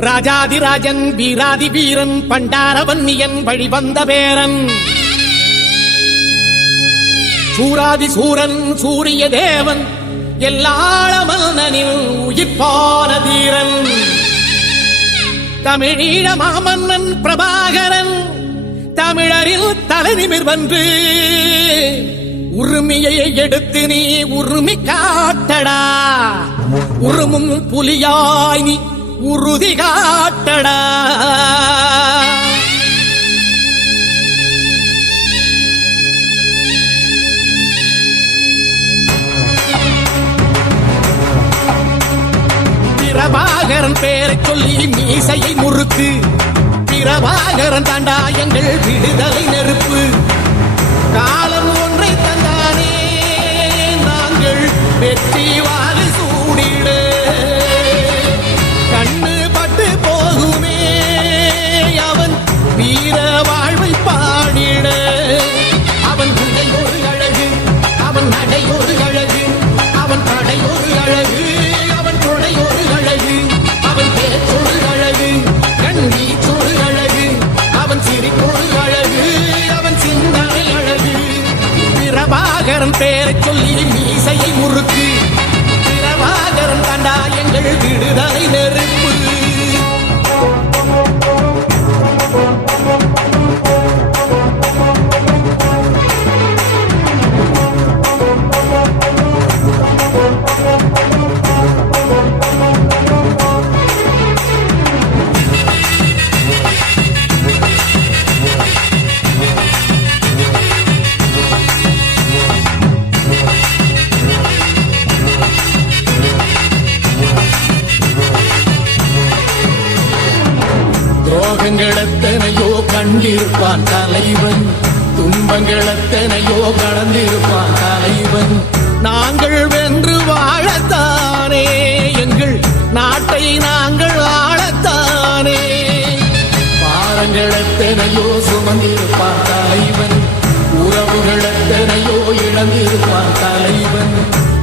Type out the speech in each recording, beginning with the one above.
ராஜாதிராஜன் வீராதி வீரன் பண்டாரவன்னியன் வழிவந்த பேரன் சூராதி சூரன் சூரிய தேவன் எல்லாள மன்னனில் உயிர்ப்பான தீரன் தமிழீழ மாமன்னன் பிரபாகரன் தமிழரில் தலைநிமிர் வந்து உரிமையை எடுத்து நீ உரிமை காட்டடா உருமும் புலியாய் நீ உறுதி காட்டடா பிரபாகரன் பேரை சொல்லி மீசையை முறுக்கு பிரபாகரன் தாண்டா எங்கள் விடுதலை நெருப்பு காலம் ஒன்றை தந்தானே நாங்கள் வெற்றி வாரி சூடிட கண்ணு பட்டு போகுமே அவன் வீர வாழ்வை பாடிட அவன் உடை ஒரு அழகு அவன் நடை ஒரு அழகு அவன் படை ஒரு அழகு அவன் கொடை ஒரு அழகு அவன் பேச்சொரு அழகு கண்ணி சொரு அழகு அவன் சிரிப்பொரு அழகு அவன் சிந்தனை அழகு பிரபாகரன் பேரை சொல்லி மீசையை முறுக்கு பிரபாகரன் தாண்டா எங்கள் விடுதலை நெருப்பு துன்பங்களெத்தனையோ கண்டிருப்பான் தலைவன் துன்பங்களெத்தனையோ கடந்திருப்பான் தலைவன் நாங்கள் வென்று வாழத்தானே எங்கள் நாட்டை நாங்கள் ஆளத்தானே பாரங்களெத்தனையோ சுமந்திருப்பான் தலைவன் உறவுகளெத்தனையோ இழந்திருப்பான் தலைவன்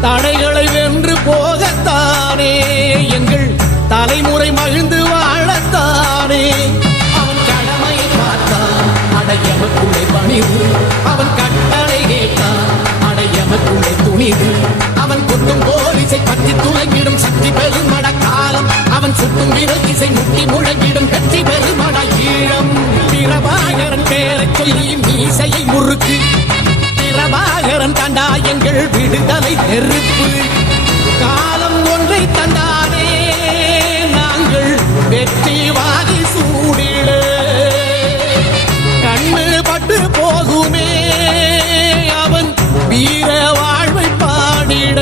தடைகளை வென்று போகத்தானே எங்கள் தலைமுறை மகிழ்ந்து வாழத்தானே அவன் கடமையை பார்த்தான் அடையமக்குள்ளே பணிவு அவன் கட்டளை கேட்டான் அடையமக்குள்ளே துணிவு அவன் குத்தும் போலிசை பற்றி துளங்கிடும் சக்தி பெருமட காலம் அவன் சுட்டும் விரல் திசை முட்டி முழங்கிடும் வெற்றி பெருமட ஈழம் பிரபாகரன் பேரை சொல்லி மீசையை முறுக்கு பிரபாகரன் தாண்டா எங்கள் விடுதலை நெருப்பு காலம் ஒன்றை தந்தானே நாங்கள் வெற்றி வாதி சூடிட கண்ணு பட்டு போகுமே அவன் வீர வாழ்வை பாடிட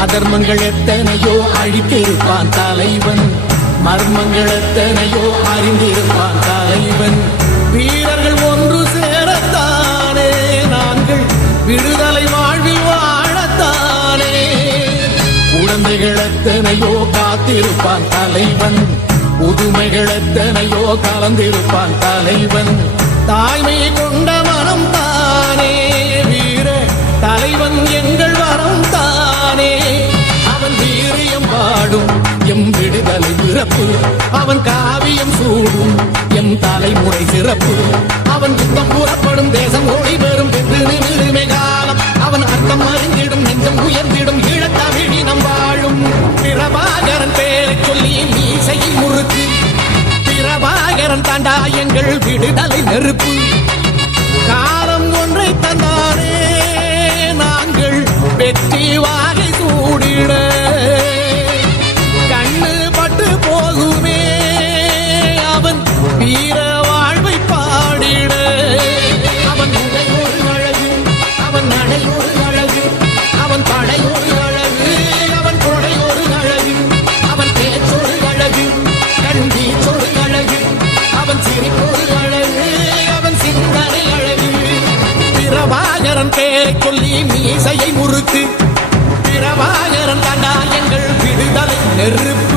அதர்மங்கள் எத்தனையோ அழித்திருப்பான் தலைவன் மர்மங்கள் எத்தனையோ அறிந்திருப்பான் தலைவன் வீரர்கள் ஒன்று சேரத்தானே நாங்கள் விடுதலை வாழ்வில் வாழத்தானே குழந்தைகள் எத்தனையோ காத்திருப்பான் தலைவன் புதுமைகள் எத்தனையோ கலந்திருப்பான் தலைவன் தாய்மையை கொண்ட மனம் தானே வீர தலைவன் எங்கள் வரம் தானே அவன் வீரியம் பாடும் எம் விடுதலை பிறப்பு அவன் காவியம் சூடும் எம் தலைமுறை சிறப்பு அவன் யுத்தம் புறப்படும் தேசம் ஒளி பெறும் என்று நிமிருமை காலம் அவன் அர்த்தம் அறிந்திடும் நெஞ்சம் உயர்ந்திடும் ஈழத்தமிழினம் வாழும் பிரபாகரன் பேரை சொல்லி மீசையை முறுக்கு பிரபாகரன் தாண்டா எங்கள் விடுதலை நெருப்பு காலம் ஒன்றை தந்தானே நாங்கள் வெற்றி வாகை சூடிட கண்ணு பட்டு போகுமே அவன் வீர வாழ்வை நெருப்பு